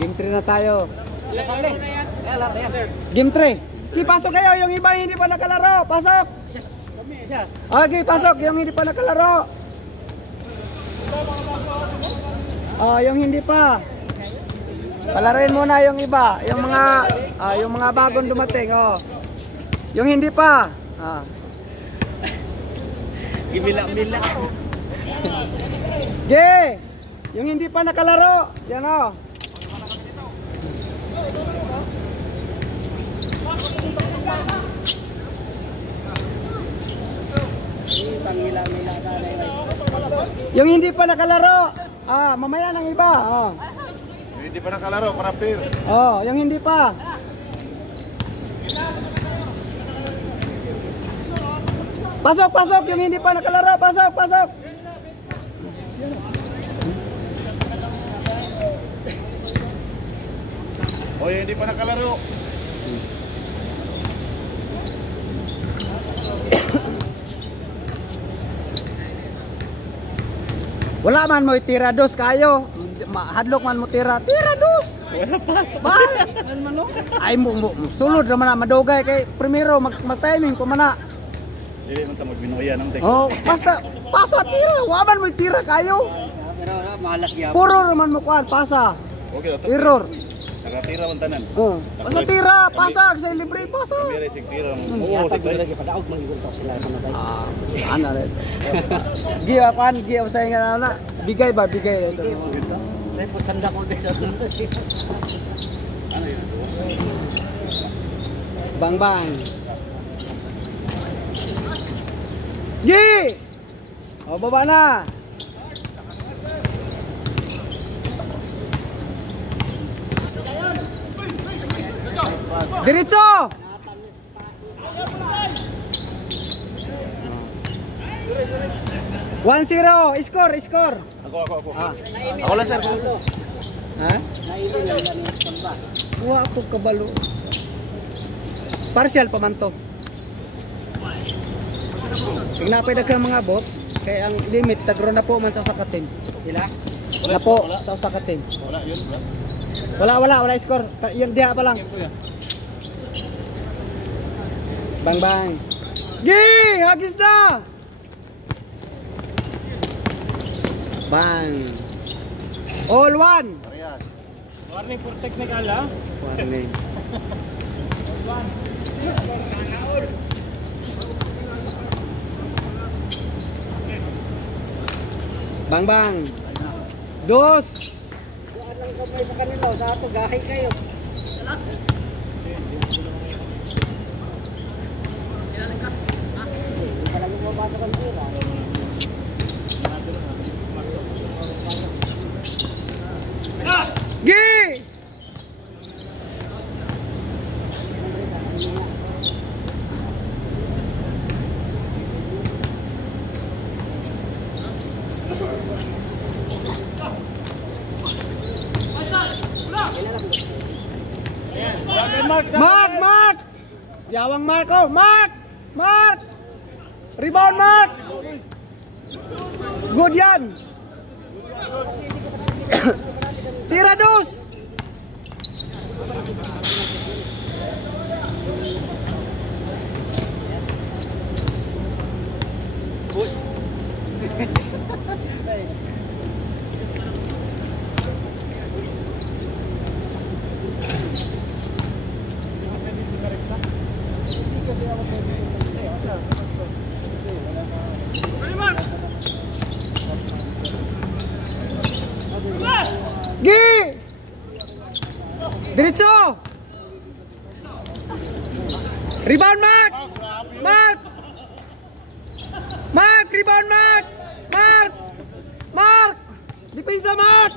Game 3 na tayo. Game 3. Okay, pasok kayo. Yung iba hindi pa nakalaro. Pasok. Okay, pasok. Yung hindi pa nakalaro. Yung hindi pa. Palaruin muna yung iba. Yung mga bagong dumating. Yung hindi pa. Gimila-mila. Ge! Yung hindi pa nakalaro. Yan o. Yung hindi pa nakalaro. Mamaya ng iba. Yung hindi pa nakalaro, parapir. Yung hindi pa. Pasok, pasok. Yung hindi pa nakalaro. Pasok, pasok. Yung hindi pa nakalaro. Wala man mo itira dos kayo. Hadlok man mo tira. Tira dos. Wala pa. Ay mo sulod naman na madugay kay primero mag-timing ko mana. Dili man ta magbinuya nang tek. Pasa tira. Wa man mo itira kayo. Pero malas gyapon. Puro naman mo kuan pasa. Okay, Error. Nakatira man tanan. Pasa tira, pasag sa libre pasa. Kami sig tira. Yatag dira gyud padaog man gyud to sila manabay. Ana rin. Giya pan, giya sa nga na. Bigay ba, bigay. Dai po tanda ko sa Ano yun? Bang bang. Gi! Baba na. Diretso! 1-0, score. Ako. Ako lang sir. Ha? naili na lang ng tamba. Wa ako kabalo. Partial pa man to. Ignapay daghang mga bot kay ang limit tagro na po man sa sakatin. Ila? Na po sa sakatin. Wala yun. Wala score. Yan diha pa lang. Bang bang. Gi, hagis na. Bang. All one. Parehas. Warning for technical ha? Warning. Bang bang. Dos. Kuhaan lang kamay sa kanila, sa ato gahay kayo. Hindi pa lang yung mabasa ng tira. Gi. Mark! Yawang Mark, Mark! Rebound, Mark! Good yan! Tira dos! Gi! Diretso! Rebound, Mark! Mark! Rebound, Mark! Depensa, Mark!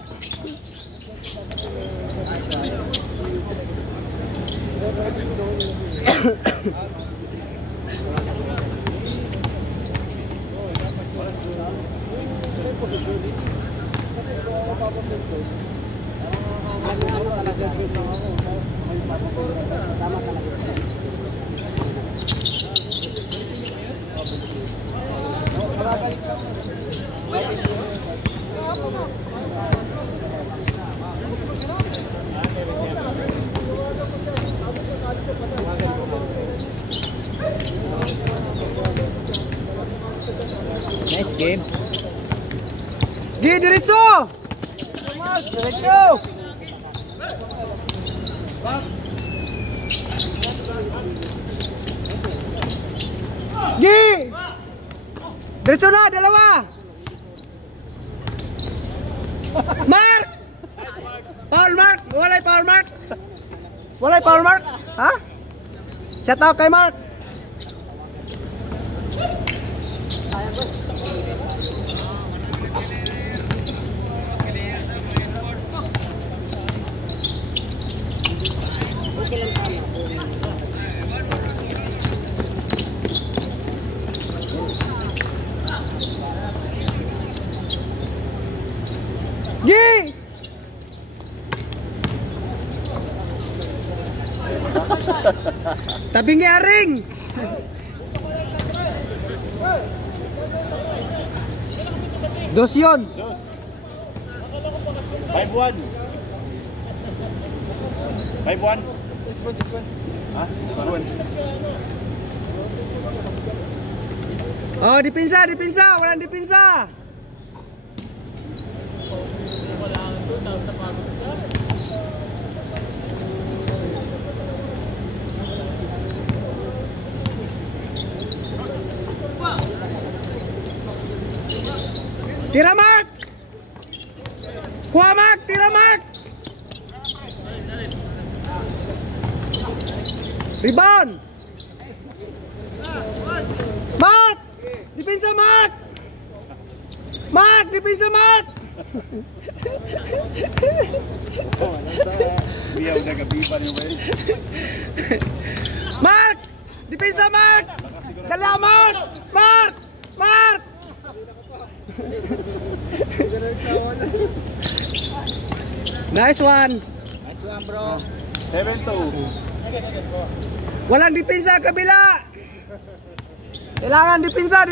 Gi, diretso! Diretso! Gi! Diretso na, dalawa! Mark! Foul mark! Walay foul mark! Walay foul mark! Ha? Shout out kay Mark! Gi! Tabing aring! Dos yun! 5-1. 5-1. 6-1. Ha? 6-1. Oh, dipinsa! Walang dipinsa! Tira Mark! Kuha Mark! Tira Mark! Rebound! Mark! Dipinsa Mark! Mark! Dipinsa Mark! Biyaw na gabiban yung way. Mark! Dipinsa Mark! Kala Mark! Mark! Mark! Nice one! Nice one, bro. 7-2. Walang dipinsa kabila! Kailangan dipinsa!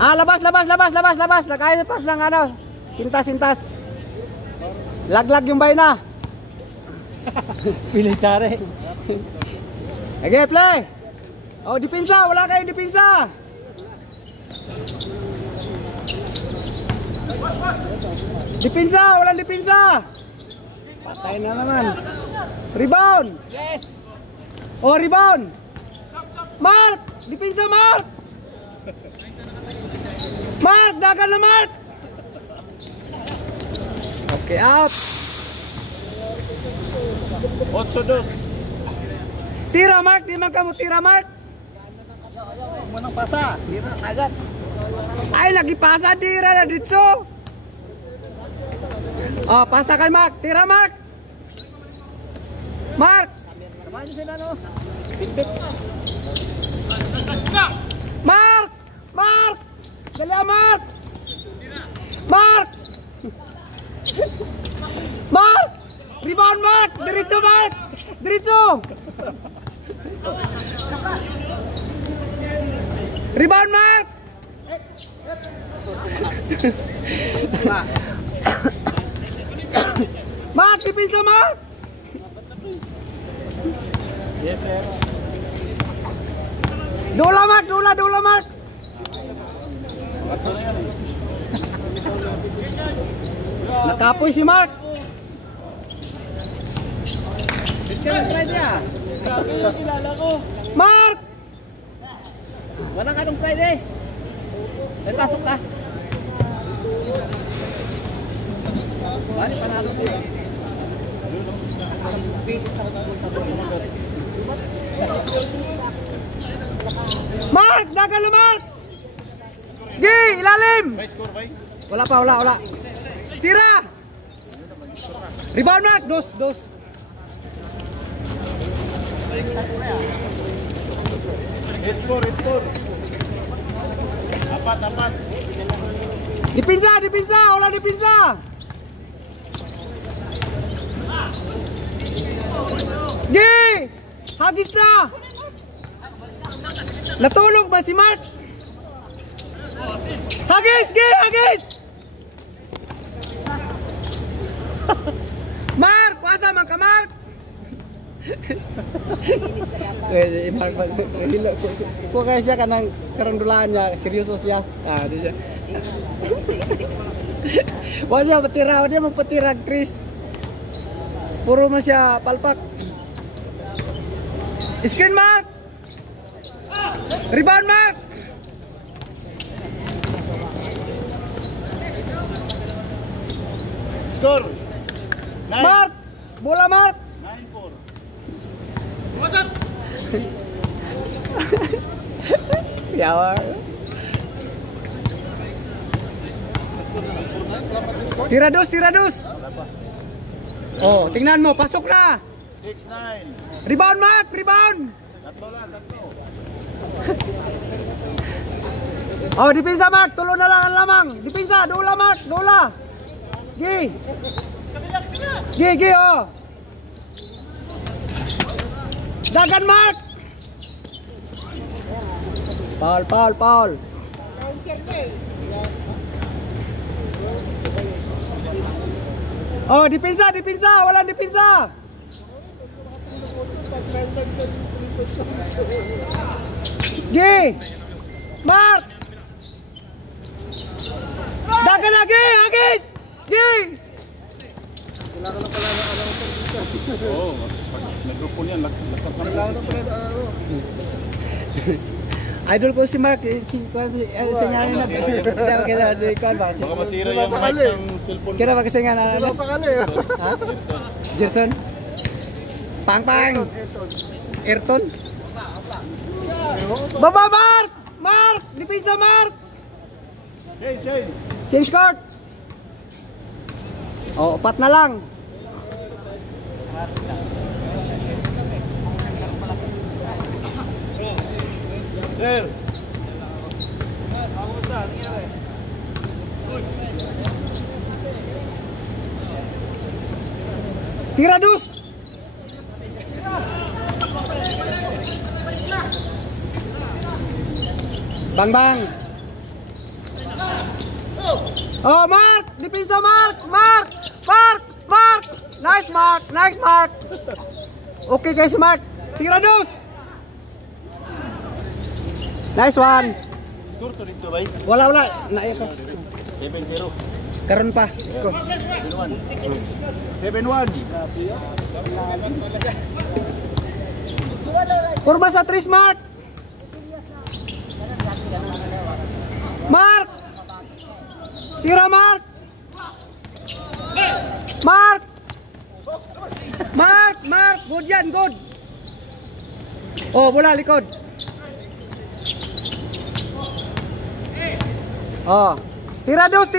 Ah, labas! Nagkaya pas ng ano, sintas. Laglag yung bayna. Military. Okay, play! Oh, dipinsa! Wala kayong dipinsa! Walang dipinsa! Patay na naman. Rebound! Yes! Oh, rebound! Mark! Dipinsa, Mark! Mark! Dagan na, Mark! Okay, out! 8-2. Tira, Mark! Di man ka mo tira, Mark! Munang pasa. Tira, agad. Ay, nagipasa, tira na dito! Oh, pasa kay Mark! Tira, Mark! Mark! Samahan nyo sila, no? Mark! Mark! Dali, Mark! Mark! Mark! Rebound, Mark! Diretso, Mark! Diretso! Rebound, Mark! Mark, dipinsa, Mark! Yes, sir. Dula, Mark! Dula, Mark! Nakapoy si Mark! Mark! Walang anong Friday. May pasok ka. Bali, panalo ko. Isang beses na pasok ko. Mark! Dagalo, Mark! Gi! Ilalim! May score, bay? Wala pa, wala. Tira! Rebound, Mark! Dos. 8-4. Apat. Dipinsa! Wala dipinsa! Gi! Hagis na! Natulog ba si Mark? Hagis! Gi! Hagis! Mark! Pasa man ka, Mark! Kung kaya siya kanang karandulaan niya, seryoso siya. Di siya. Wala siya patira, dia magpatira Chris. Puro man siya palpak. Screen mark. Rebound mark. Score. Mark. Bola mark. 9-4. Yawa. Tira dos, tira dos. Oh, tingnan mo, pasok na. 6-9. Rebound mark, rebound. Tatlo lang, tatlo. Oh, dipinsa mark, tulo na lang ang lamang. Dipinsa, dola mark, dola. Gi. Gi, oh. Dagan mark. Paul. Oh, dipinsa, walang dipinsa. Gi. Mark. Dagan lagi, Agis. Gi. Oo, pag nagrupo niyan, lakas naman. Idol ko si Mark, sinyanin na. Kaya si Kwan ba? Baka masira yung mic ng cellphone. Kira ba kasi nga na ano? Ha? Jerson? Pang! Ayrton? Baba Mark! Mark! Dipisa Mark! Change court! Oh, 4 na lang. Sir. Tira dus. Bang. Oh, Mark! Dipinsa Mark! Mark! Nice Mark! Okay guys, Mark. Tira dus. Nice one. Score to dito, bay. Wala. Naiya ko. 7-0. Karon pa. Isko. 7-1. Kurba sa 3 Mark. Mark. Tira Mark. Good yan, good. Oh, bola likod. Oh. Tira dos.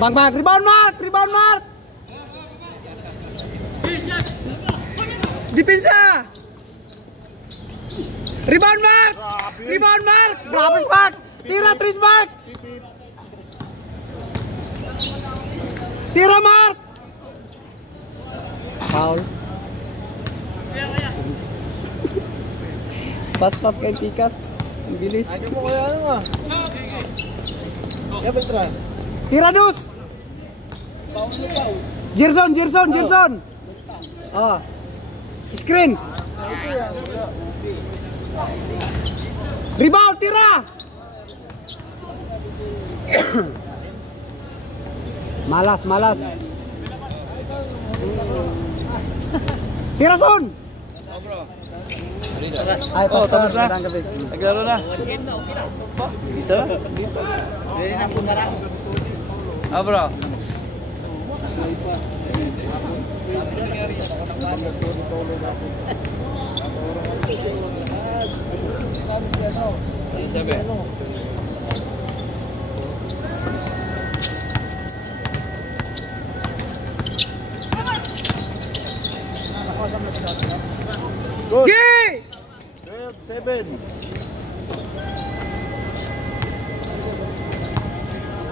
Bang. Rebound Mark. Dipinsa. Rebound Mark. Bravo Mark. Tira 3 Mark. Tira Mark. Foul. Pas kay Pikas. Ang bilis. Ayaw mo kaya ano ah. Tira dos. Gerson. Oh. Screen. Rebound, tira. Malas. Tira son. Ay, tapos na. Naglaro na. Isa? Pwede na bumarang. Bro. Gi! 12-7.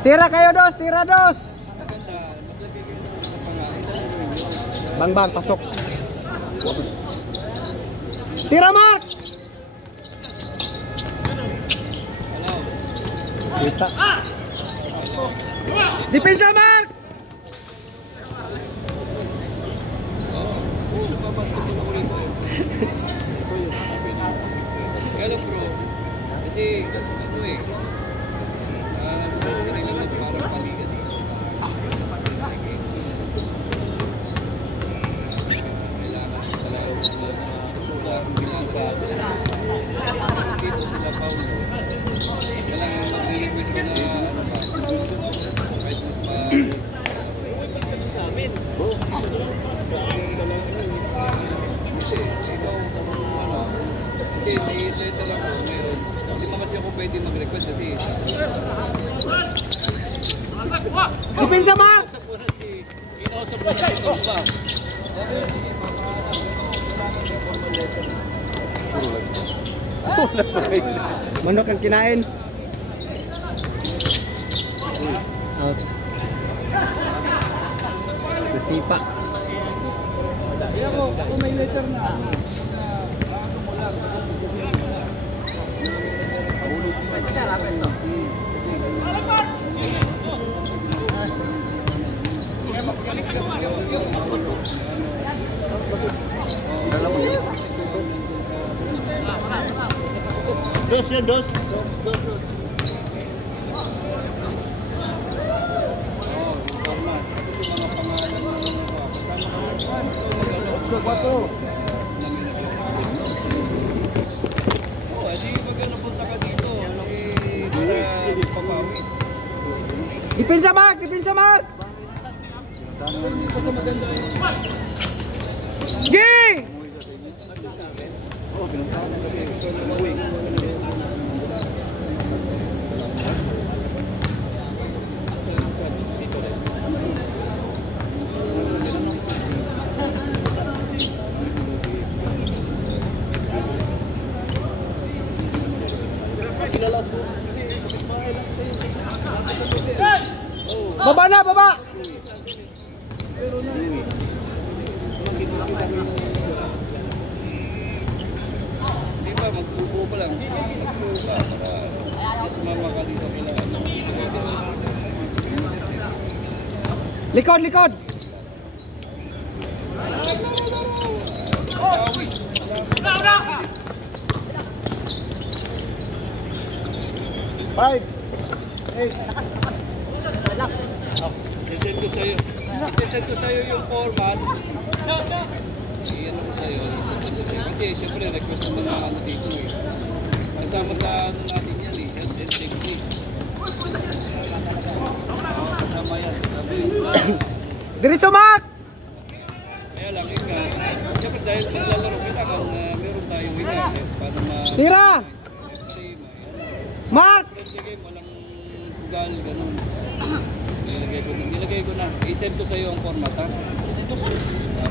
Tira kayo dos. Bang, pasok. Tira Mark. Kita. Dipinsa Mark. basketball ako rito. Kaya lang bro, kasi ano eh, kasi nila na parang paligan eh. Kailangan sa talaga susulat, kailangan dito sila Paulo. Kailangan mag-request ko na ano ba, kahit sa amin. Kasi ikaw, ano, kasi later ako ngayon, hindi mo kasi ako pwede mag-request kasi Depensa, Mark! Inausap ko na si Tomba. Manok ang kinain. Nasipa. Ako may letter na. Dos ya, dos. Depensa, Mark! Depensa, Mark! Gi! Baba na, baba! Di ba, magbubo pa lang. Magbubo pa para sumama ka dito kailangan. Likod, likod! Five. Eight. Isesend ko sa'yo yung format. Iyan ko sa'yo. Isesend ko sa'yo. Kasi syempre request ng mga ano dito eh. Kasama sa ano natin yan eh. Health and safety. Kasama yan. Sabi Diretso, Mark! kaya lang yun nga. Syempre dahil maglalaro kailangan meron tayong internet para Tira! Mark! friendly game, walang sugal, ganun. Nilagay ko na. I-send ko sa'yo ang format, ha?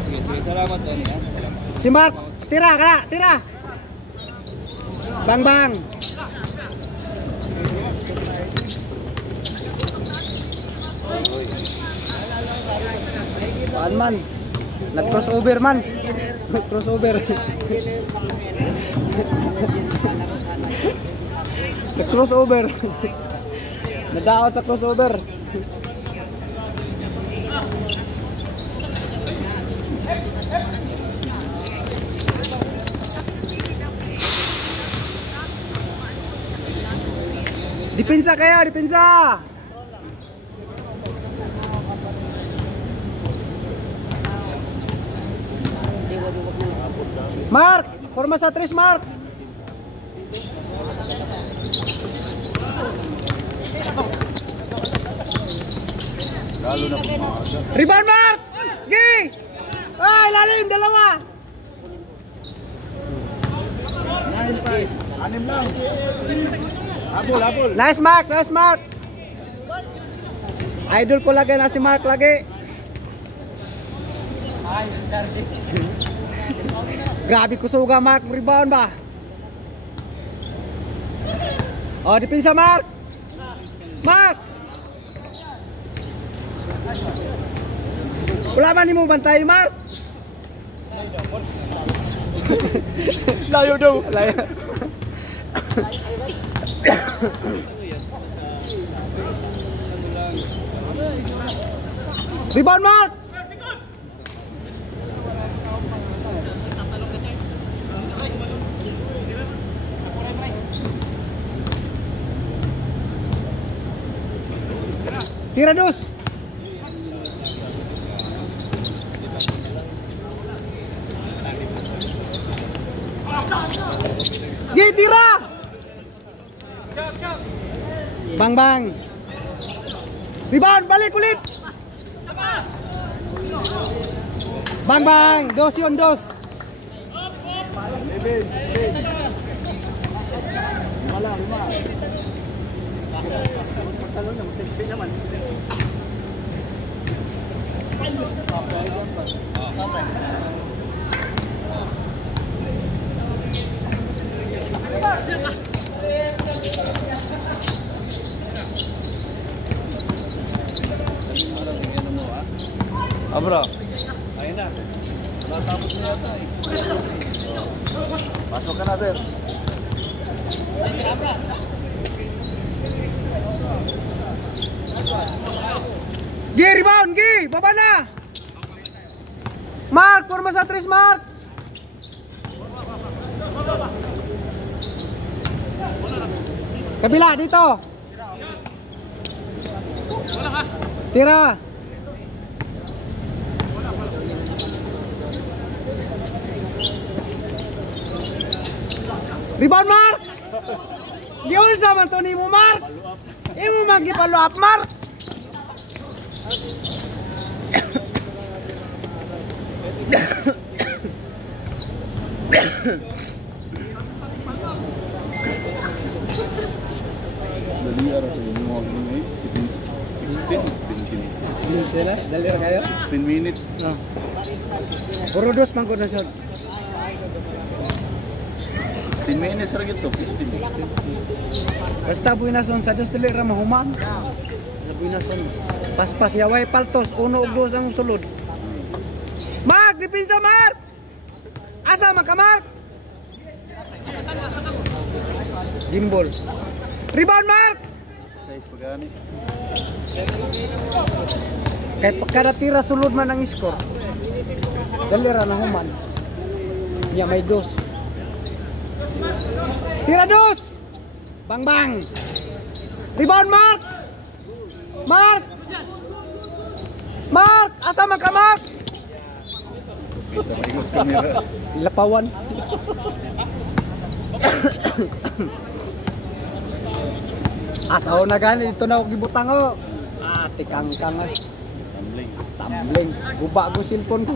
Sige, sige. Salamat, Tony, ha? Salamat. Si Mark! Tira, kaya! Tira! Bang, bang! Paan man? Nag-crossover man! Nag-crossover! Nag-crossover! Nadaot sa crossover! Depensa kayo, depensa! Mark! Forma sa 3, Mark! Rebound, Mark! Gi! Ay, lalim, dalawa! 9-5. Anim lang. Habol, habol. Nice, Mark! Nice, Mark! Idol ko lagi na si Mark lagi. Grabe kusuga, Mark. Rebound ba? Oh, depensa, Mark! Mark! Wala man mo bantay, Mark! Layo daw. Layo. Rebound, Mark! Tira dos. Gi, tira. Bang bang. Rebound, balik ulit. Bang bang, dos yun, dos. Bro. Ayun na. Natapos na yata eh. Pasok ka na, sir. Gi, rebound, Gi, baba na. Mark, forma sa 3, Mark. Kabila, dito. Tira. Rebound, Mark. Giyon sa man to nimo, Mark. Imo magipalo up, Mark. Dali araw ko yung mga gini. 16 Dali ra kayo. 16 minutes. No. Puro dos man ko na siya. 16 minutes ra gito. 16. Basta buinason sa Diyos dili ra mahumam. Sa buinason. Paspas yaway paltos, 1 ug 2 ang sulod. Mark, depensa Mark. Asa man ka Mark? Gimbal. Rebound Mark. Size pagani. Kahit kada tira sulod man ang score. Dali ra nahuman. Nya may dos. Tira dos. Bang bang. Rebound Mark. Mark. Mark, asa man ka Mark? Kita maigos kamera. Lapawan. Asaw na gani dito na og gibutang oh. Tikang-kang ay. Tumbling. Tumbling. Guba go cellphone ko.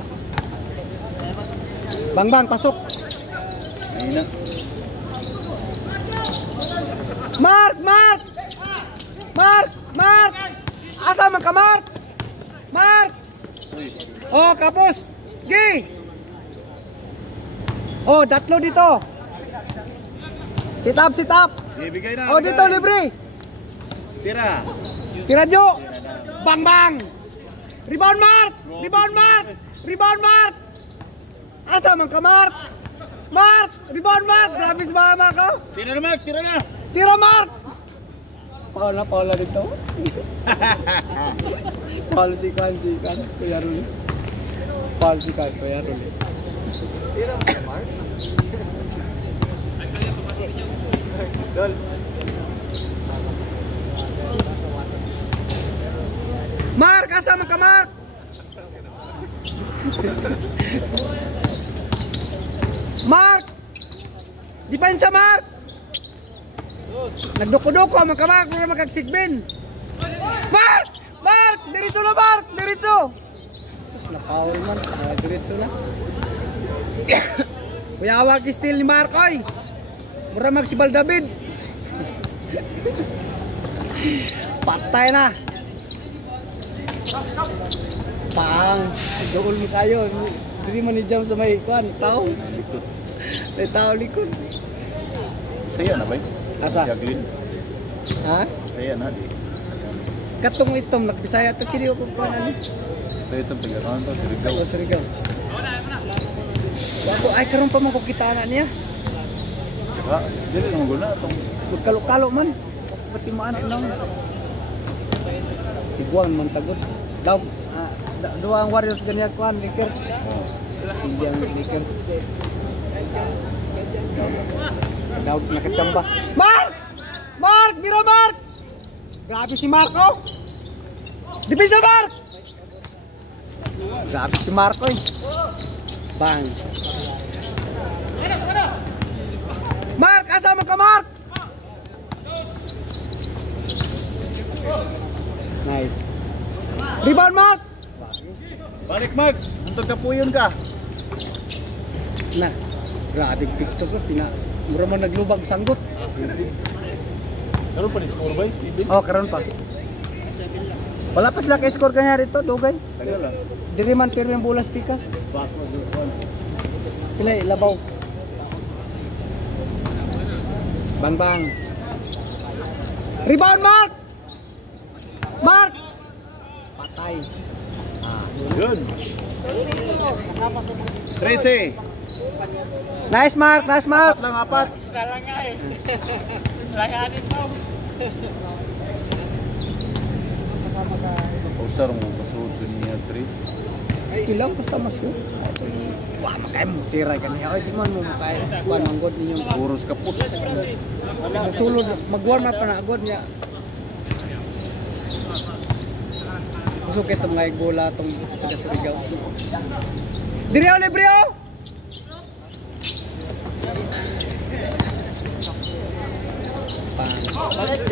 Bang bang pasok. Ayun na. Mark, Mark. Mark, Mark. Asa man ka Mark? Mark. Uy. Oh, kapos. Gi. Oh, datlo dito. Sit up, sit up. Ibigay na. Oh, dito libre. Tira. Tira Jo. Bang bang. Rebound Mark. Rebound Mark. Rebound Mark. Asa man ka Mark? Mark, rebound Mark. Grabe sa Mark oh. Tira na, Mark. Tira na. Tira Mark. Paula dito. Paul si kan Kuya Ruli. Paul si kan Kuya Ruli. Tira Mark. Dol. Mark, asa man ka Mark? Mark! Depensa Mark! Nagduko-duko man ka Mark, wala makagsigbin. Mark! Mark! Diretso na Mark! Diretso! Sus, na-foul man. Diretso na. Kuya awag steal ni Mark oy. Mura magsibal David. Patay na. Pang, dool mo kayo. Hindi mo ni jump sa may kuan, tao. Likod. May tao likod. Saya na ba? Asa? Jaglin. Ha? Saya na di. Katong itom nagbisaya to kini ko kuan ani. Ito pagkakaan to si Rigaw. Oh, Sirigaw. Bago ay karon pa man ko kita na niya. Ha, dili nang guna tong Magkalo-kalo man. Patimaan sinong. Iguan man tagod. Daw dua ang Warriors ganyan kuan Lakers. Hindi ang Lakers. Daw nakachamba. Mark! Mark! Biro Mark! Grabe si Marco. Depensa Mark! Grabe si Marco eh. Bang. Mark, asama ka Mark! Nice. Rebound Mark! Balik Mark! Untog ka po yun ka. Na, grabe TikTok ko. Mura mo naglubag sanggot. Karoon pa ni score ba? Oh, karon pa. Wala pa sila ka-score kanya rito, dugay. Tagal lang. Diri man pero yung bolas pikas. Pila labaw. Bang bang. Rebound Mark! Mark! Patay. Good. 13. Nice Mark, nice Mark. Apat lang, apat. Isa lang nga eh. Langanin pa. Pausar mo, pasod din niya, Tris. Ilang basta masuk. Wah, makay mo tira kaniya. Ay, di man mo makay. Kuan manggod ninyo. Puros kapus. Sulod, mag-warm up pa na agad niya. Kusok ito mga igula itong taga-Surigao. Diriyo, libriyo!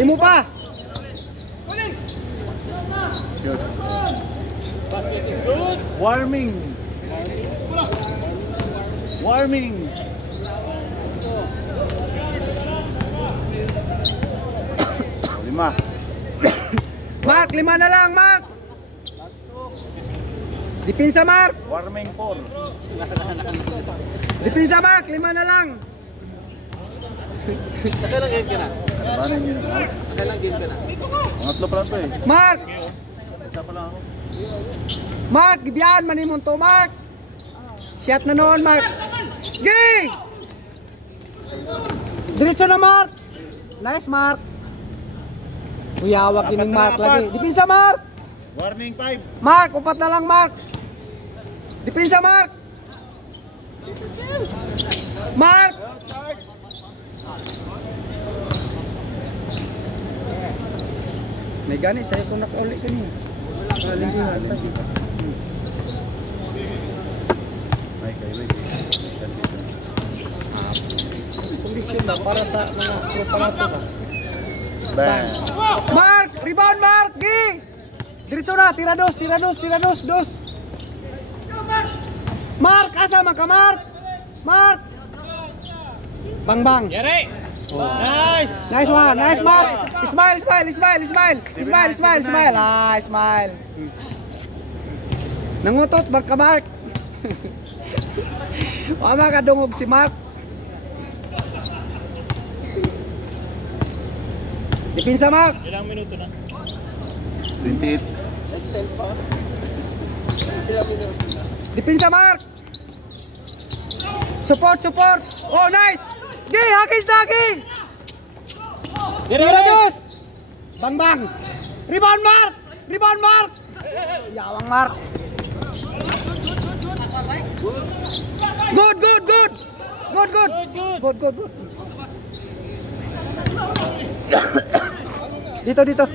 Imo pa! Good. Basket is good. Warming. Warming. Lima. Mark, 5 na lang, Mark! Dipinsa, Mark! Warming 4. Dipinsa, Mark! 5 na lang! Nakailang game ka na? Warming yun. Nakailang game ka na? Pangatlo pa lang to eh. Mark! Isa pa lang ako. Mark, gibiyan, manimon to, Mark! Shot na noon, Mark! Gay! Diretso na, Mark! Nice, Mark! Uyawag yun yung Mark lagi. Dipinsa, Mark! Warming 5. Mark, 4 na lang, Mark! Dipinsa, Mark! Mark! May gani sa'yo kung nakauli ka niyo. Nalinggihan sa'yo. Ay, kayo eh. Kondisyon na para sa mga tropa nato ba? Bang. Mark! Rebound, Mark! Gi! Diretso na! Tira dos! Tira dos! Tira dos! Dos! Mark! Asa man ka, Mark! Mark! Bang bang! Yari! Nice! Nice one! Nice, Mark! Smile! Smile! Smile! Smile! Smile! Smile! Smile! Ah! Smile! Nangutot bang ka, Mark? Wala ka dungog si Mark. Dipinsa, Mark! Ilang minuto na? 28. Dipinsa, Mark! Support! Support! Oh, nice! Gi! Hagis na! Gi! Tira dos! Bang bang! Rebound, Mark! Rebound, Mark! Yawang, Mark! Good! Good! Good! Good! Good! Good! Good! Good! Dito, dito.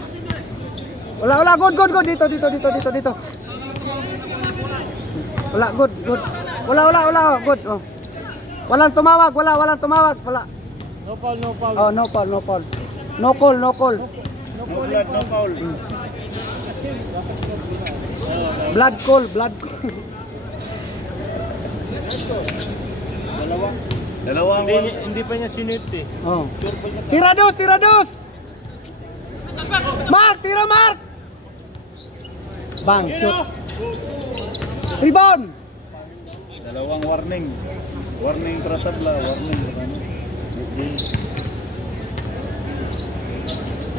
Wala, wala. Good, good, good. Dito, dito, dito, dito, dito. Wala, good, good. Wala, wala, wala. Good. Oh. Walang tumawag, wala, walang tumawag. Wala. No foul, no foul. Oh, no call, no call. No call, no call. No blood, no foul. Blood call, blood call. Dalawang Hindi pa niya sinit eh. Oh. Tira dos, tira dos. Mark, tira Mark. Bang, shoot. Rebound. Dalawang warning. Warning tratabla, warning.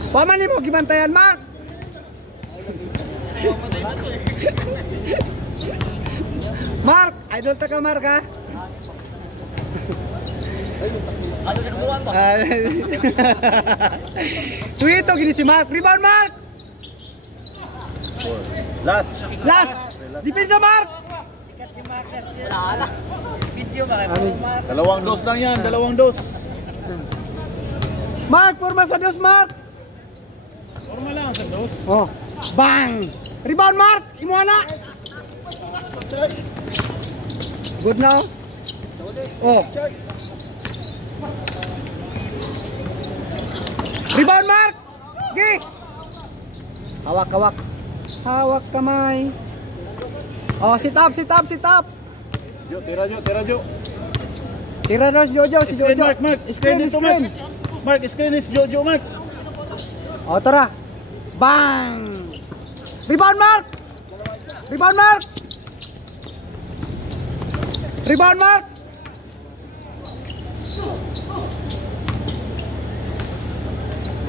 Paman mo gibantayan, Mark. Mark, idol ta ka, Mark, ha? Suito gini si Mark. Rebound, Mark. Last. Last. Depensa, Mark. Sikat si Marcus. Video ba kayo? Mark? Dalawang dos lang yan, dalawang dos. Mark, forma sa dos, Mark. Forma lang sa dos. Oh, bang. Rebound, Mark! Imuha na! Good now. Oh. Rebound, Mark! Gi! Hawak, hawak. Hawak kamay. Oh, sit up, sit up, sit up. Jo, tira Jo, tira Jo. Tira na si Jojo, si Screen, Jojo. Mark, Mark. Screen, Screen, screen. Mark, screen is Jojo, Mark. Oh, tara. Bang! Rebound, Mark! Rebound, Mark! Rebound, Mark!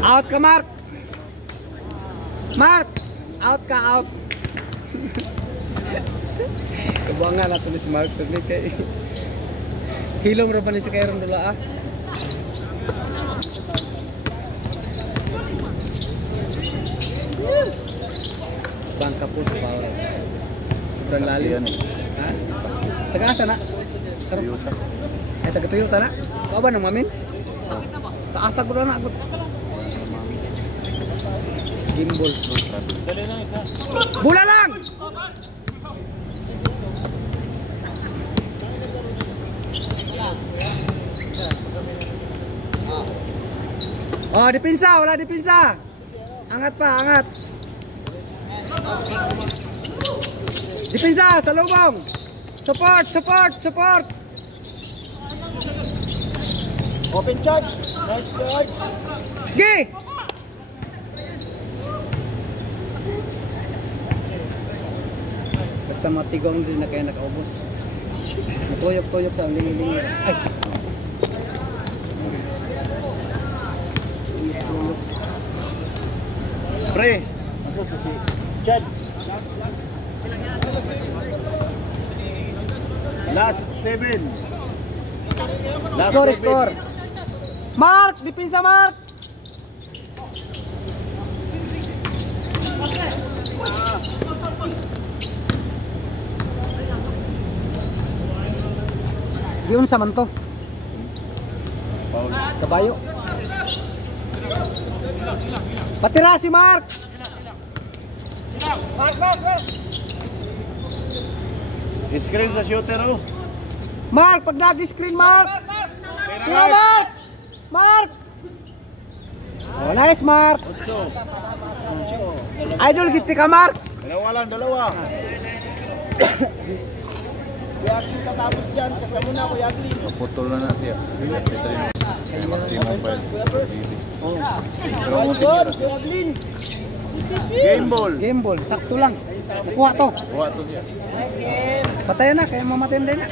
Out ka, Mark! Mark! Out ka, out! Kabuangan natin ni si Mark. Kay hilong ro pa ni si Kairon dula ah. Bangka po sa power. Sobrang lalim. Yan eh. Ha? Taga-asa na? Toyota. Ay, taga-Toyota na? Kau ba nang mamin? Taasa ko na ako. Gimbal. Dali na isa. Bola lang! Oh, dipinsa, wala dipinsa. Angat pa, angat. Dipinsa sa lubong. Support, support, support. Open charge. Nice charge. Gi! Basta matigong din na kaya nakaubos. Natuyok-tuyok sa lingi-lingi. Ay! Pre. Ako to si Chad. Last 7. Last Score, 7. score. Mark! Dipinsa, Mark! Yun sa man to. Foul. Kabayo. Patira si Mark! Mark, Mark, Mark! Screen sa shooter oh. Mark, pag nag-screen, Mark! Tira, Mark! Mark! Oh, nice, Mark! Idol, giti ka, Mark! Dalawa lang, dalawa. Kuyagli tatapos dyan. Kaya muna, Kuyagli. Naputol na siya. Kaya maximum pa yun. Game ball. Game ball, sakto lang. Nakuha to. Kuha to siya. Patayan na, kaya mamatay na rin na.